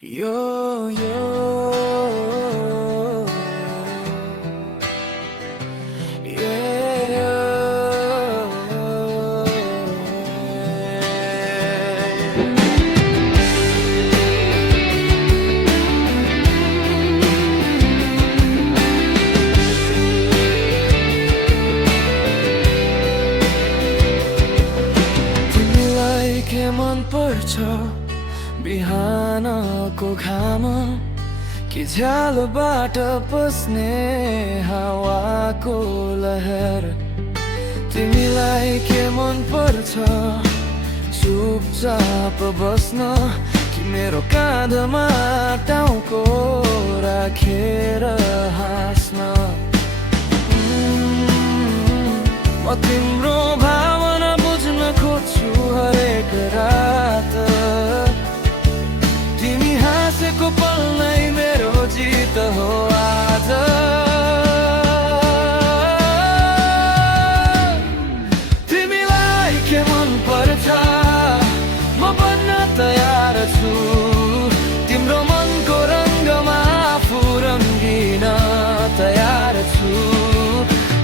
Yo, yo, तिमीलाई के मन पर्छ बिहानको घाम कि झ्यालबाट पस्ने हावाको लहर। तिमीलाई के मन पर्छ चुपचाप बस्न कि मेरो काँधमा टाउको राखेर हाँस्न। म तिम्रो भावना बुझ्न खोज्छु हरेक रात। तिमी हाँसेको पल नै मेरो जित हो आज। तिमीलाई के मन पर्छ म बन्न तयार छु। तिम्रो मनको रङ्गमा आफू रङ्गिन तयार छु।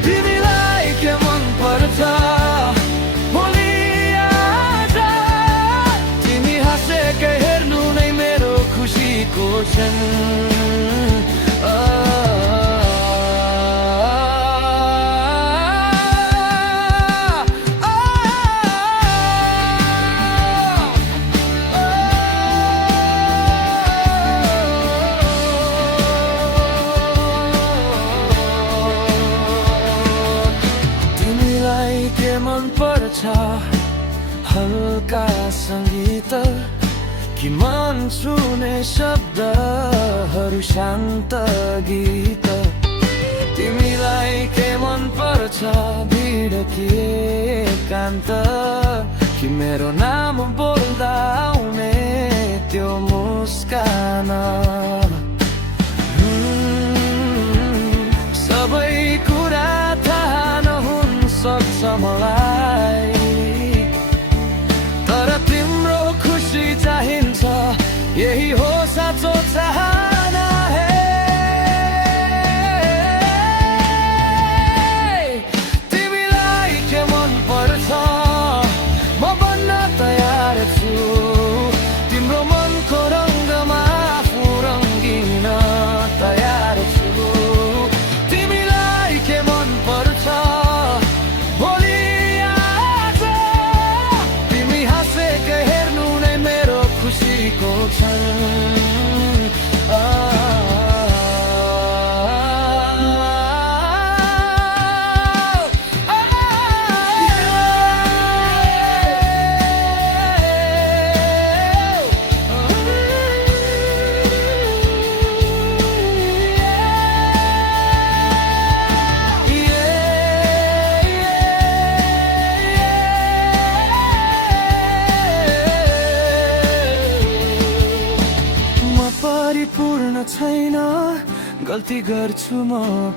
तिमीलाई के मन पर्छ भोलि आज तिमी हाँसेकै हेर्नु नै मेरो खुसीको क्षण। के मन पर्छ हल्का सङ्गीत कि मन छुने शब्दहरू शान्त गीत। तिमीलाई के मन पर्छ भिड कि एकान्त कि मेरो नाम बोल्दा आउने त्यो मुस्कान। सबै कुरा थाहा नहुन सक्छ मलाई तर तिम्रो खुसी चाहिन्छ यही हो साँचो चाहना है। तिमीलाई के मन पर्छ म बन्न तयार छु। तिम्रो मनको रङ्गमा आफू रङ्गिन तयार छु। तिमीलाई के मन पर्छ भोलि आज तिमी हाँसेकै हेर्नु नै मेरो खुसीको क्षण। परिपूर्ण छैन गल्ती गर्छु म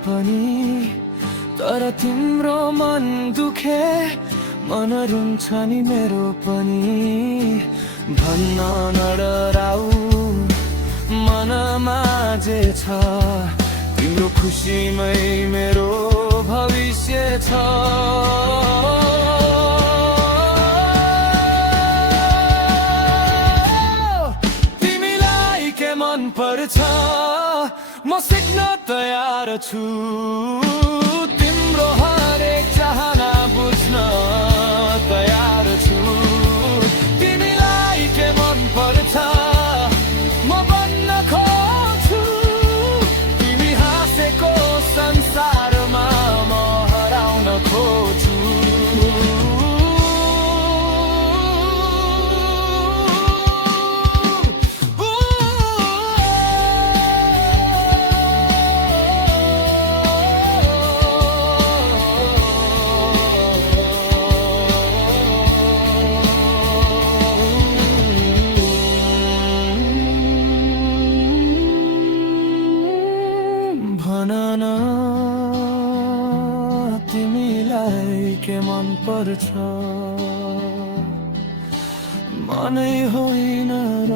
पनि तर तिम्रो मन दुखे मन रुन्छ नि मेरो पनि। भन्न नडराऊ मनमा जे छ तिम्रो खुसीमै मेरो भविष्य छ। मन पर्छ म सिक्न तयार छु। तिम्रो हरेक चाहना बुझ्न तयार छु। तिमीलाई के मन पर्छ म बन्न खोज्छु। तिमी हाँसेको संसारमा म हराउन खोज्छु। भन न तिमीलाई के मन पर्छ मनै होइन र